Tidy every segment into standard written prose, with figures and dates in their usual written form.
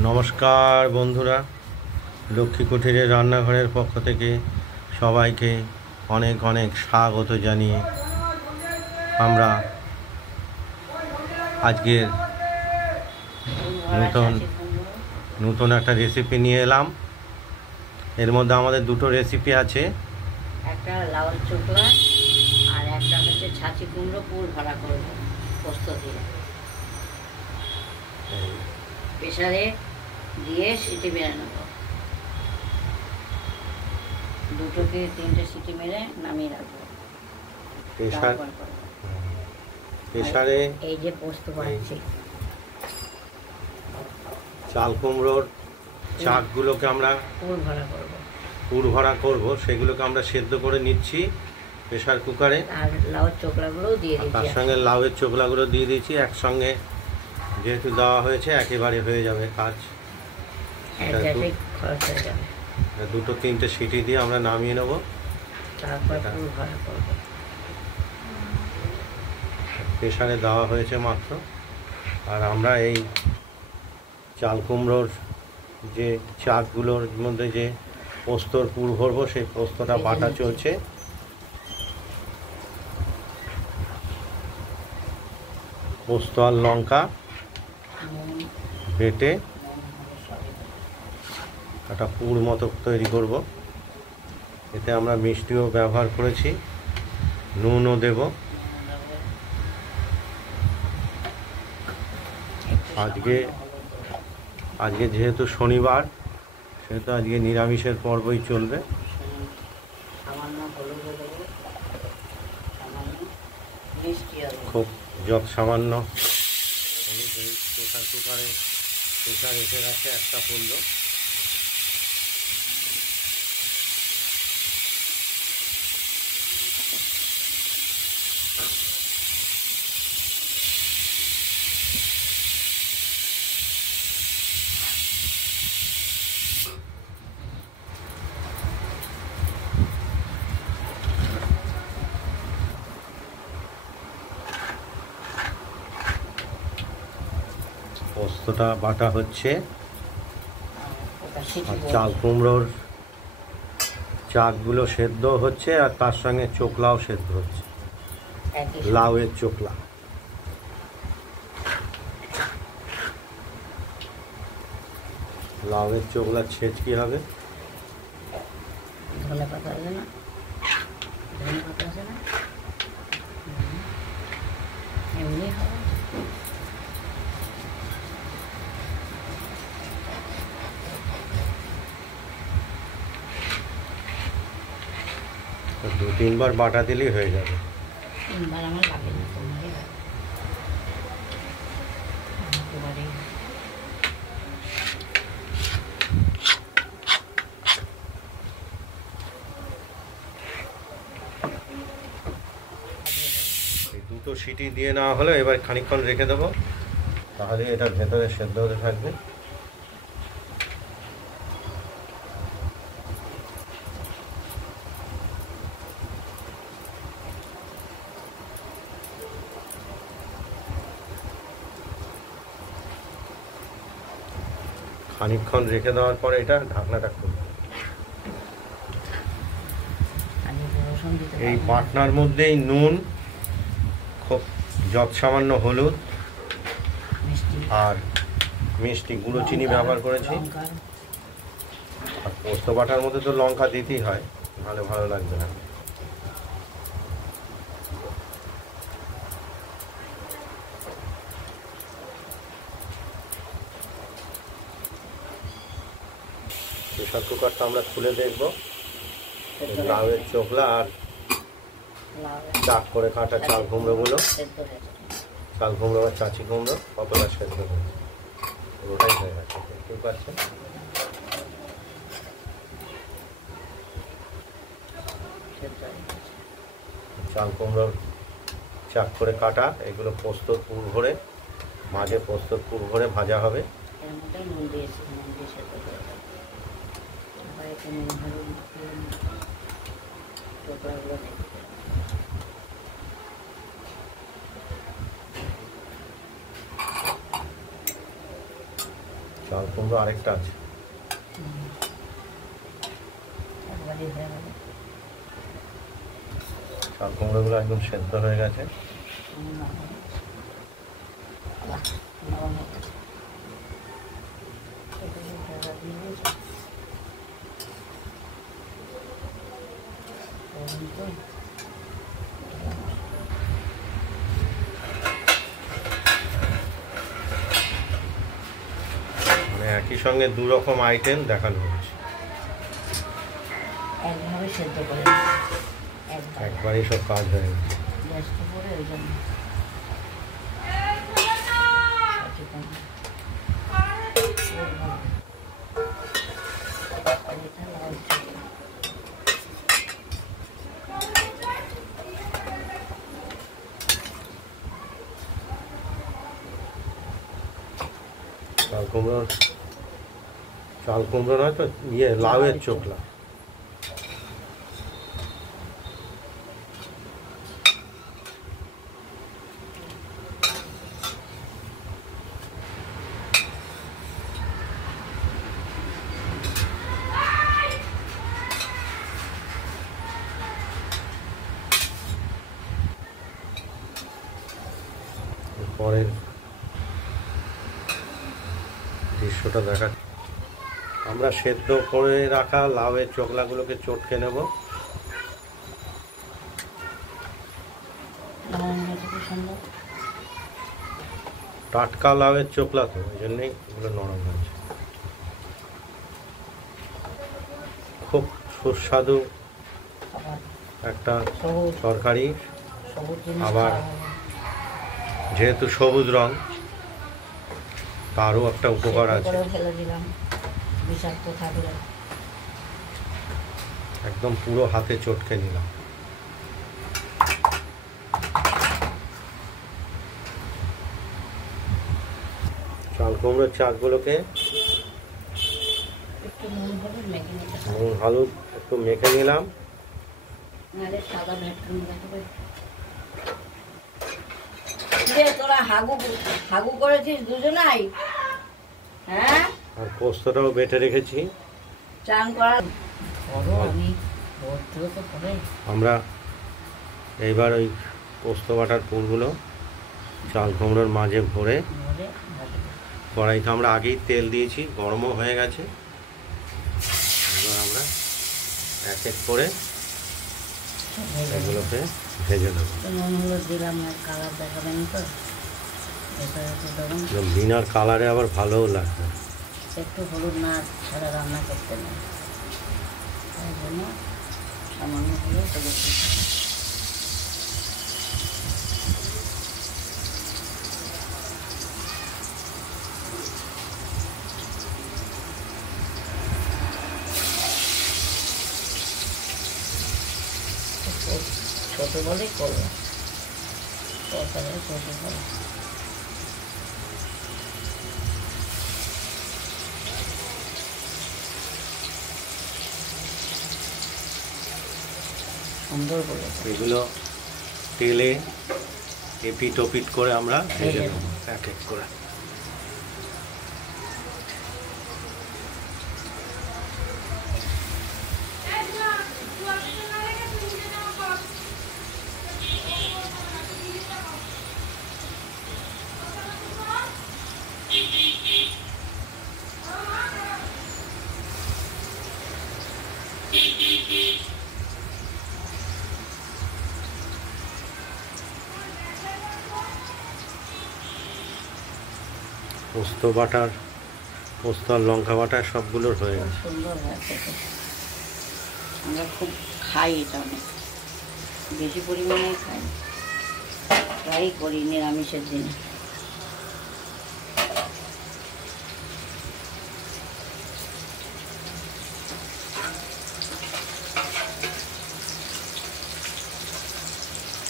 নমস্কার বন্ধুরা, লক্ষ্মী কুঠিরের রান্নাঘরের পক্ষ থেকে সবাইকে অনেক অনেক স্বাগত জানিয়ে আমরা আজকের নতুন নতুন একটা রেসিপি নিয়ে এলাম। এর মধ্যে আমাদের দুটো রেসিপি আছে, একটা লাউর চোখলা আর একটা হচ্ছে ছাঁচি কুমড়ো পুর ভরা করব পোস্ত দিয়ে। প্রেসারে দিয়ে সিটি মেরে নেব, দুটো কি তিনটে সিটি মেরে নামিয়ে রাখবো। প্রেসারে এই যে পোস্ত বাড়ছি, চাল কুমড়োর চাকগুলোকে আমরা পুর ভরা করব, সেগুলোকে আমরা সেদ্ধ করে নিচ্ছি প্রেসার কুকারে। আর লাউয়ের চোখলাগুলোও দিয়ে দিচ্ছি, তার সঙ্গে লাউয়ের চোখলাগুলো দিয়ে দিয়েছি একসঙ্গে, যেহেতু দেওয়া হয়েছে একেবারে হয়ে যাবে কাজ। দুটো তিনটে সিটি দিয়ে আমরা নামিয়ে নেব, তারপর পুর ভরা করব। প্রেসারে দেওয়া হয়েছে মাত্র। আর আমরা এই চাল কুমড়োর যে চাকগুলোর মধ্যে যে পোস্তর পুর ভরবো, সেই পোস্তটা বাটা চলছে। পোস্ত আর লঙ্কা বেটে একটা পুর মতো তৈরি করব। এতে আমরা মিষ্টিও ব্যবহার করেছি, নুনও দেব। আজকে যেহেতু শনিবার, সেহেতু আজকে নিরামিষের পর্বই চলবে। খুব সামান্য প্রেসার কুকারে প্রেসার এসে গেছে, একটা পড়লো। পোস্তটা বাটা হচ্ছে, আর চাল কুমড়োর চাকগুলো সেদ্ধ হচ্ছে, আর তার সঙ্গে চোখলাও সেদ্ধ হচ্ছে, লাউয়ের চোখলা। লাউয়ের চোখলা ছেঁচকি হবে। ধনে পাতা আছে না, এমনি হবে। দু তিনবার বাটা দিলেই হয়ে যাবে। তিনবার আমার লাগে না, তোমারই লাগে। এই দুটো সিটি দিয়ে নেওয়া হলো, এবার খানিকক্ষণ রেখে দেবো, তাহলে এটা ভেতরে সেদ্ধ হতে থাকবে। খানিকক্ষণ রেখে দেওয়ার পরে এটা ঢাকনাটা খুলবে। এই বাটনার মধ্যেই নুন, খুব সামান্য হলুদ আর মিষ্টি গুঁড়ো চিনি ব্যবহার করেছি। আর পোস্ত বাটার মধ্যে তো লঙ্কা দিতেই হয়, ভালো লাগবে না। প্রেসার কুকারটা আমরা খুলে দেখবো, লাউয়ের চোখলা আর চাক করে কাটা চাল কুমড়োগুলো, চাল কুমড়ো বা চাচি কুমড়ো কতটা সেদ্ধ হয়েছে, পুরোটাই হয়ে গেছে, দেখতেই পাচ্ছেন। চাল কুমড়োর চাক করে কাটা, এগুলো পোস্তর পুর ভরে, মাঝে পোস্তর পুর ভরে ভাজা হবে। চাল কুমড়ো আরেকটা আছে। একবারই হয়ে গেল। চাল কুমড়োগুলো একদম সেদ্ধ হয়ে গেছে। মানে একই সঙ্গে দু রকম আইটেম দেখানো হচ্ছে। একভাবে সেদ্ধ করে একবারই সব কাজ হয়ে গেছে। গ্যাসটা পরে ওই জন্য চাল কুমড়ো নয় তো, লাউয়ের চোখলা। পরের দৃশ্যটা দেখা, আমরা সেদ্ধ করে রাখা লাউয়ের চোখলাগুলোকে চটকে নেব। টাটকা লাউয়ের চোখলা তো, ওই জন্যই এগুলো নরম হয়েছে। খুব সুস্বাদু একটা তরকারি, আবার যেহেতু সবুজ রং তারও একটা উপকার আছে। একদম পুরো হাতে চটকে নিলাম। চাল কুমড়োর চাকগুলোকে নুন হলুদ একটু মেখে নিলাম। তোরা হাগু করেছিস দুজনাই? হ্যাঁ, আর পোস্তটাও বেটে রেখেছি। চান করার আমরা এইবার ওই পোস্ত বাটার পুরগুলো চাল কুমড়োর মাঝে ভরে কড়াইতে আমরা আগেই তেল দিয়েছি, গরমও হয়ে গেছে। এবার আমরা এক এক করে এগুলোকে ভেজে নেব। বিনার কালারে আবার ভালোও লাগবে। একটু হলুদ না ছাড়া রান্না করতে নেই, তাই জন্য সামান্য হলুদ দিচ্ছি। ছোটো বলেই করবো, তরকারি ছোটো বলে। সুন্দর করে এগুলো তেলে এপিট ওপিট করে আমরা ভেজে নেব এক এক করে। পোস্ত বাটার, পোস্ত আর লঙ্কা বাটার সবগুলোর হয়ে গেছে। সুন্দর হয়েছে, আমরা খুব খাই এটা, অনেক বেশি পরিমাণে খাই, ট্রাই করি নিরামিষের দিনে।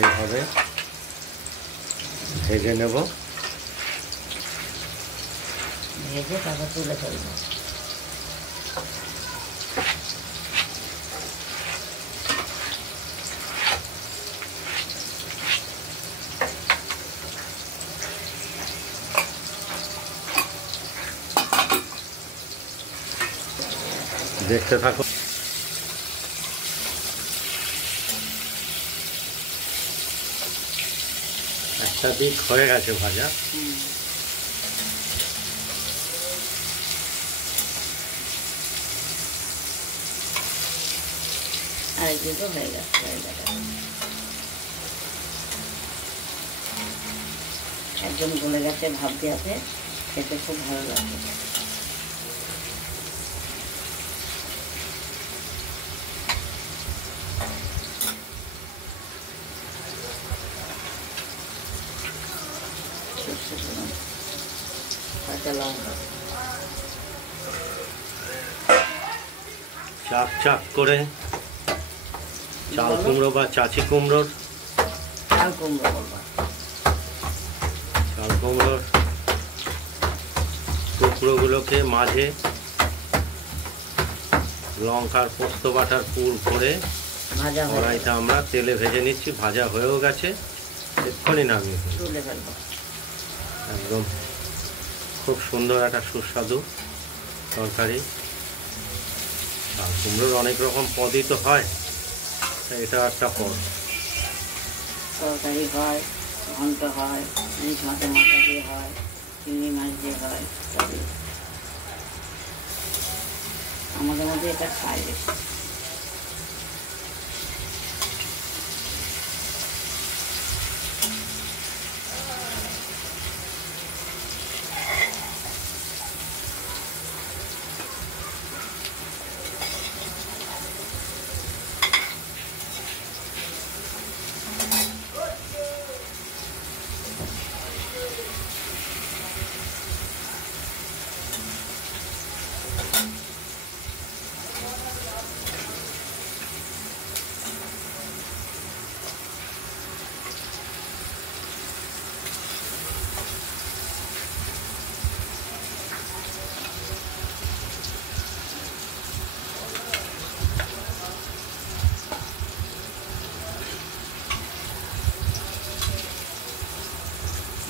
এইভাবে ভেজে নেব, ভেজে তারপর তুলে ফেলবো। দেখতে থাকো। একটা দিক হয়ে গেছে ভাজা। আরেক দিকও হয়ে গেছে। একদম গলে গেছে ভাব দেওয়াতে, খেতে খুব ভালো লাগে। কাঁচা লঙ্কা চাক চাক করে চাল কুমড়ো বা চাচি কুমড়োর, চাল কুমড়ো বলবো, চাল কুমড়োর টুকরোগুলোকে মাঝে লঙ্কার পোস্ত বাটার পুর ভরে ভাজা কড়াইতে আমরা তেলে ভেজে নিচ্ছি। ভাজা হয়েও গেছে, এক্ষুনি নামিয়ে ফেলবো। তুলে ফেলবো। একদম খুব সুন্দর একটা সুস্বাদু তরকারি। চাল কুমড়োর অনেক রকম পদই তো হয়, এটা একটা পদ। তরকারি হয়, ঘন্ট হয়, ইলিশ মাছের মাথা দিয়ে হয়, চিংড়ি মাছ দিয়ে হয়, তবে আমাদের মধ্যে এটা খায় বেশি।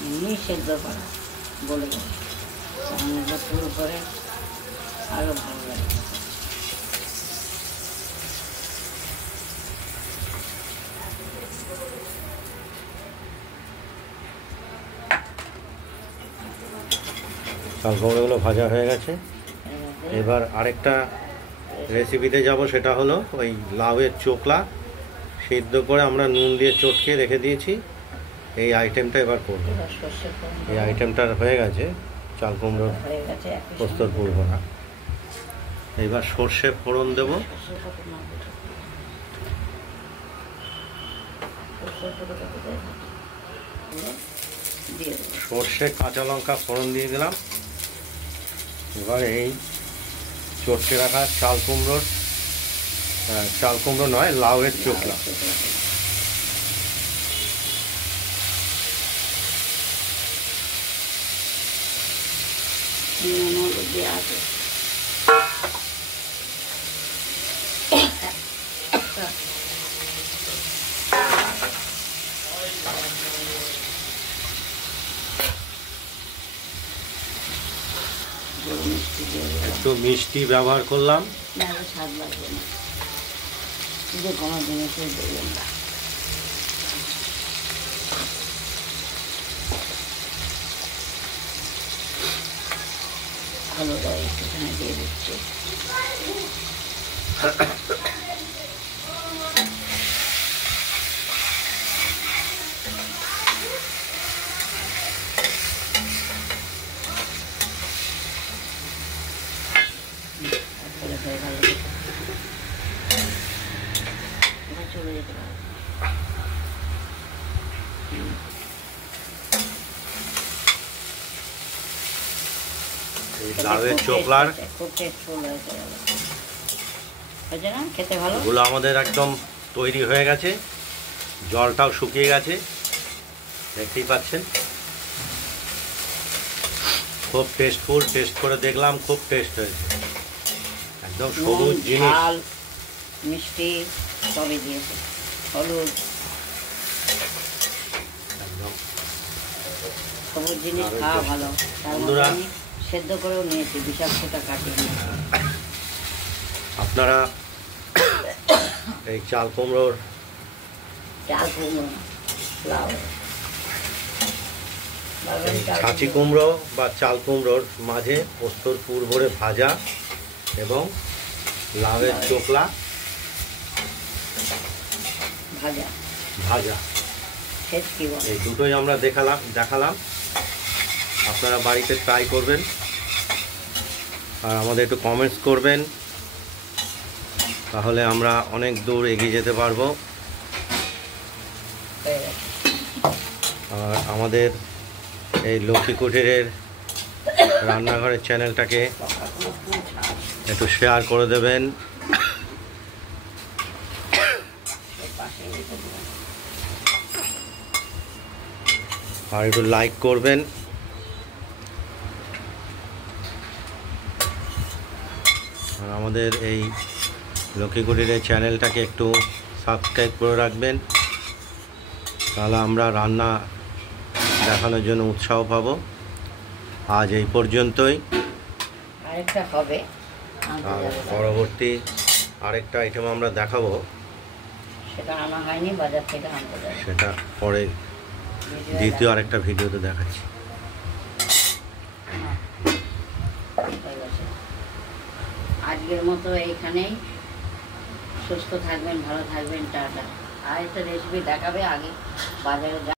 এমনি সেদ্ধ করা বলে গেছে, তখন এটা পুরো করে আরও ভালো লাগে। চাল কুমড়োগুলো ভাজা হয়ে গেছে। এবার আরেকটা রেসিপিতে যাব, সেটা হলো ওই লাউয়ের চোকলা সিদ্ধ করে আমরা নুন দিয়ে চটকে রেখে দিয়েছি। এই আইটেমটা এবার করবো। এই আইটেমটা হয়ে গেছে, চাল কুমড়োর পোস্তর পুর ভরা। এবার সর্ষে ফোড়ন দেব। সর্ষে কাঁচা লঙ্কা ফোড়ন দিয়ে দিলাম। এবার এই চটকে রাখা চাল কুমড়ো নয়, লাউয়ের চোকলা আছে। একটু মিষ্টি ব্যবহার করলাম, নাহলে স্বাদ লাগবে না। যে কোনো জিনিসই দেবেন না। আলুটা একটুখানি দিয়ে দিচ্ছি। চলে যেতে পারে। লাউয়ের চোকলার খুব টেস্টফুল হয়েছে, না খেতে ভালো। এগুলো আমাদের একদম তৈরি হয়ে গেছে, জলটাও শুকিয়ে গেছে, দেখতেই পাচ্ছেন। খুব টেস্টফুল, টেস্ট করে দেখলাম, খুব টেস্ট হয়েছে। একদম সবুজ জিনিস, ঝাল মিষ্টি সবই দিয়েছে, হলুদ, একদম সবুজ জিনিস খাওয়া ভালো। তার মধ্যে আমি সেদ্ধ করেও নিয়েছি, বিষাক্তটা কাটিয়ে নিয়েছি। আপনারা এই চাল কুমড়োর চাল কুমড়ো লাউ এই ছাঁচি কুমড়ো বা চাল কুমড়োর মাঝে পোস্তর পুর ভরে ভাজা এবং লাউয়ের চোকলা ভাজা ভাজা ছেটকি বলে। এই দুটোই আমরা দেখালাম। আপনারা বাড়িতে ট্রাই করবেন আর আমাদের একটু কমেন্টস করবেন, তাহলে আমরা অনেক দূর এগিয়ে যেতে পারবো। হয়ে গেছে। আর আমাদের এই লক্ষ্মী কুটিরের রান্নাঘরের চ্যানেলটাকে একটু শেয়ার করে দেবেন আর একটু লাইক করবেন। আর আমাদের এই লক্ষ্মী কুটিরের চ্যানেলটাকে একটু সাবস্ক্রাইব করে রাখবেন, তাহলে আমরা রান্না দেখানোর জন্য উৎসাহ পাবো। আজ এই পর্যন্তই। আরেকটা হবে আর পরবর্তী আরেকটা আইটেম আমরা দেখাবো, সেটা আনা হয়নি, বাজার থেকে আনতে যাবে। সেটা পরে দ্বিতীয় আরেকটা ভিডিওতে দেখাচ্ছি। হয়ে গেছে। আজকের মতো এইখানেই। সুস্থ থাকবেন, ভালো থাকবেন, টাটা। আর একটা রেসিপি দেখাবে, আগে বাজারে